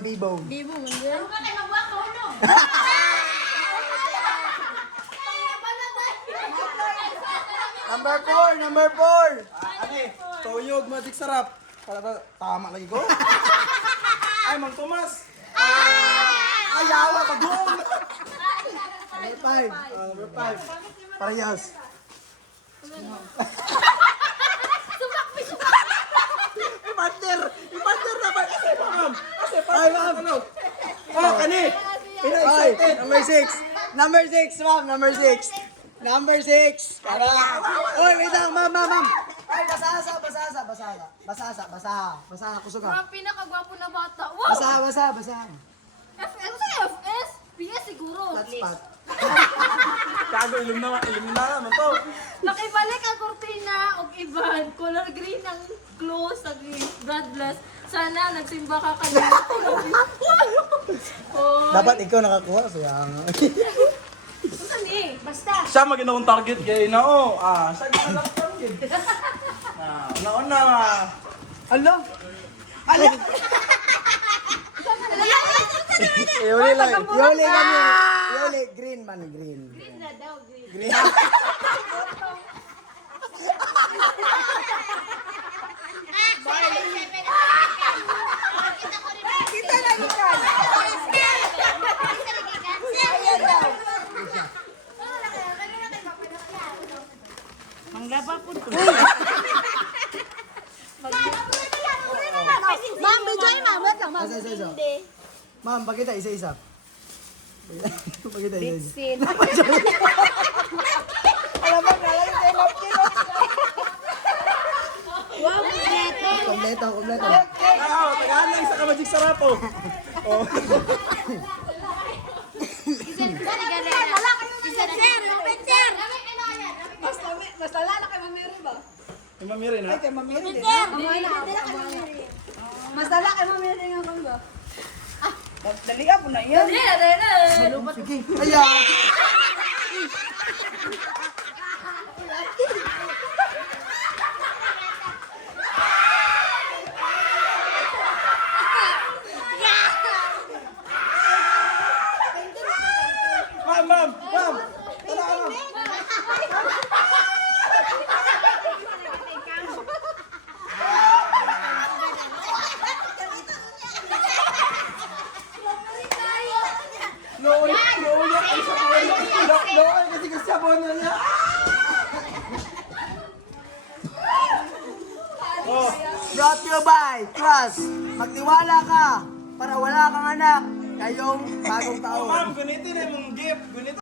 B-bone. Bibo mo din. Ano ka tayo magbuwak ko, no? Number 4, number 4. Ano eh? Tuyog, matik sarap. Tama lagi ko. Ay, Mang Tomas. Ayawa, pag-goal. Number 5. Number 5. Parehas. I-partner naman. Kasi pa, ma'am. Kasi pa, ma'am. Oh, kani. Pina-excited. Number 6. Number 6, ma'am. Number 6. Number 6. Para. Oy, wait lang, ma'am. Ay, basa. Kusog ka. Ang pinakagwapo na bata. Wow! Basa. FS sa FS? PS siguro. Flat spot. Kago, ilum na naman to. Nakibalik ang kortina og iban. Color green ang close sa God bless. Sana nagsimba ka kanina. Oh, Dapat ikaw nakakuha. Sayang. ano ni? Basta. Siya maginawang target kay Nao. Siya ginawang target. Una. Ala! Yuli lang. Yuli, green man, green. Green na daw, green. Green. Kita lagi kan? Manggaba po to. Ma'am, medyo ma'am. Wait lang, ma'am. Isa. Ma'am, pakita isa-isa. Pakita isa-isa. Sin. Alam mo, nalagay tayo napkin. Wow, kompleto. Kompleto. Tagaan lang sa kamajik sarap oh. Mas lala na kay Mamiri ba? Yung mamiri na. Kay Mamiri din. Mas lala kay Mamiri nga kung ba? Dali ka po na yan. Sige. Ayan. Ma'am. Tala ka, ma'am. Noon ay sa noon kasi kasabon na niya. Oh. Brought to you by Trust. Magtiwala ka para wala kang anak ngayong bagong taon. Ma'am, gunitin na yung gift. Gunitin.